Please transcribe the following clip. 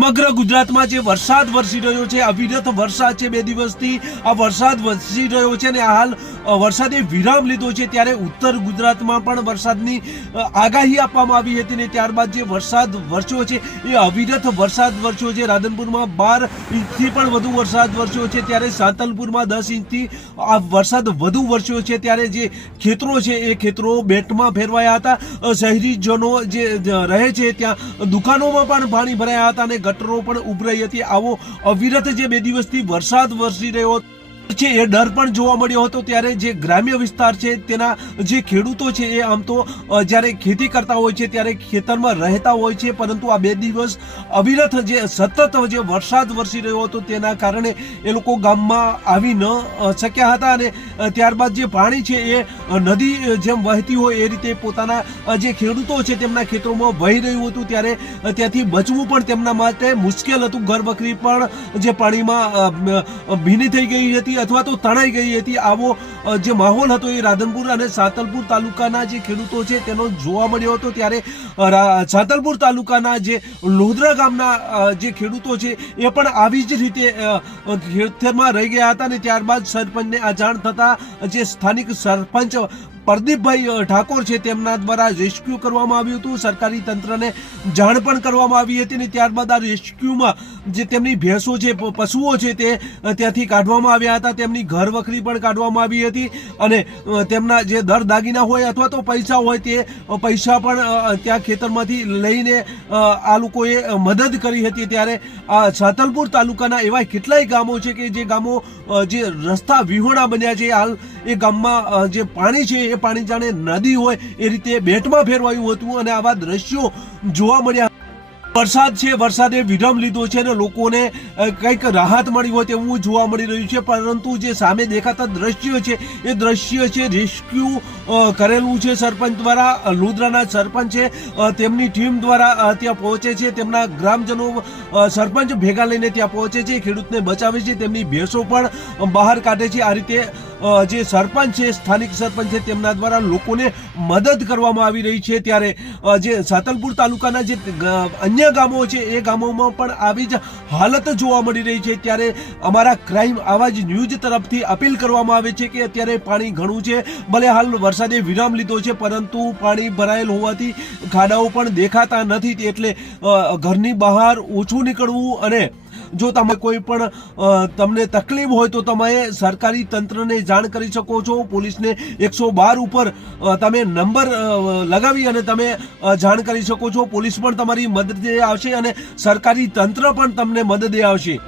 સમગ્ર ગુજરાતમાં જે વરસાદ વરસી રહ્યો છે, અવિરત વરસાદ છે બે દિવસથી. આ વરસાદ વરસી રહ્યો છે અને હાલ વરસાદે વિરામ લીધો છે ત્યારે ઉત્તર ગુજરાતમાં પણ વરસાદની આગાહી આપવામાં આવી હતી ને ત્યારબાદ જે વરસાદ વરસ્યો છે, એ અવિરત વરસાદ વરસ્યો છે. રાધનપુરમાં બાર ઇંચથી પણ વધુ વરસાદ વરસ્યો છે. ત્યારે સાંતલપુરમાં દસ ઇંચથી આ વરસાદ વધુ વરસ્યો છે. ત્યારે જે ખેતરો છે, એ ખેતરો બેટમાં ફેરવાયા હતા. શહેરીજનો જે રહે છે, ત્યાં દુકાનોમાં પણ પાણી ભરાયા હતા અને ગટરો પણ ઉભરાઈ હતી. આવો અવિરત જે બે દિવસથી વરસાદ વરસી રહ્યો છે, એ ડર પણ જોવા મળ્યો હતો ત્યારે જે ગ્રામ્ય વિસ્તાર છે, તેના જે ખેડૂતો છે, એ આમ તો જ્યારે ખેતી કરતા હોય છે, ત્યારે ખેતરમાં રહેતા હોય છે, પરંતુ આ બે દિવસ અવિરત જે સતત જે વરસાદ વરસી રહ્યો હતો, તેના કારણે એ લોકો ગામમાં આવી ન શક્યા હતા અને ત્યારબાદ જે પાણી છે, એ નદી જેમ વહેતી હોય એ રીતે પોતાના જે ખેડૂતો છે, તેમના ખેતરોમાં વહી રહ્યું હતું, ત્યારે ત્યાંથી બચવું પણ તેમના માટે મુશ્કેલ હતું. ઘર બકરી પણ જે પાણીમાં ભીની થઈ ગઈ હતી અથવા તો તણાઈ ગઈ હતી. આવો જે માહોલ હતો એ રાધનપુર અને સાતલપુર તાલુકાના જે ખેડૂતો છે તેનો જોવા મળ્યો હતો ત્યારે સાતલપુર તાલુકાના જે લોધરા ગામના જે ખેડૂતો છે એ પણ આવી જ રીતે ખેતરમાં રહી ગયા હતા અને ત્યારબાદ સરપંચને આ જાણ થતા જે સ્થાનિક સરપંચ પ્રદીપભાઈ ઠાકોર છે તેમના દ્વારા રેસ્ક્યુ કરવામાં આવ્યું હતું. સરકારી તંત્રને જાણ પણ કરવામાં આવી હતી અને ત્યારબાદ આ રેસ્ક્યુમાં જે તેમની ભેંસો છે પશુઓ છે તે ત્યાંથી કાઢવામાં આવ્યા હતા. તેમની ઘર વખરી પણ કાઢવામાં આવી હતી. અને તેમના જે દર દાગીના હોય અથવા તો પૈસા હોય તે પૈસા પણ ત્યાં ખેતરમાંથી લઈને આ લોકોએ મદદ કરી હતી ત્યારે આ સાતલપુર તાલુકાના એવા કેટલાય ગામો છે કે જે ગામો જે રસ્તા વિહોણા બન્યા છે, હાલ એ ગામમાં જે પાણી છે એ પાણી જાણે નદી હોય એ રીતે બેટમાં ફેરવાયું હતું અને આવા દ્રશ્યો જોવા મળ્યા. વરસાદ છે, વરસાદે વિરામ લીધો છે અને લોકોને કંઈક રાહત મળી હોય તેવું જોવા મળી રહ્યું છે. પરંતુ જે સામે દેખાતા દ્રશ્યો છે, એ દ્રશ્ય છે રેસ્ક્યુ કરેલું છે સરપંચ દ્વારા. લુદ્રાના સરપંચ છે તેમની ટીમ દ્વારા ત્યાં પહોંચે છે. તેમના ગ્રામજનો સરપંચ ભેગા લઈને ત્યાં પહોંચે છે. ખેડૂતને બચાવે છે, તેમની ભેંસો પણ બહાર કાઢે છે. આ રીતે જે સરપંચ છે, સ્થાનિક સરપંચ છે, તેમના દ્વારા લોકોને મદદ કરવામાં આવી રહી છે. ત્યારે જે સાતલપુર તાલુકાના જે ગ- અન્ય ગામો છે, એ ગામોમાં પણ આવી જ હાલત જોવા મળી રહી છે. ત્યારે અમારા ક્રાઇમ આવા જ ન્યૂઝ તરફથી અપીલ કરવામાં આવે છે કે અત્યારે પાણી ઘણું છે. ભલે હાલ વરસાદે વિરામ લીધો છે, પરંતુ પાણી ભરાયેલ હોવાથી ખાડાઓ પણ દેખાતા નથી. એટલે ઘરની બહાર ઓછું નીકળવું અને જો તમે કોઈ પણ તમને તકલીફ હોય તો તમે સરકારી તંત્રને જાણ કરી શકો છો. પોલીસને એકસો બાર ઉપર તમે નંબર લગાવી અને તમે જાણ કરી શકો છો. પોલીસ પણ તમારી મદદે આવશે અને સરકારી તંત્ર પણ તમને મદદે આવશે.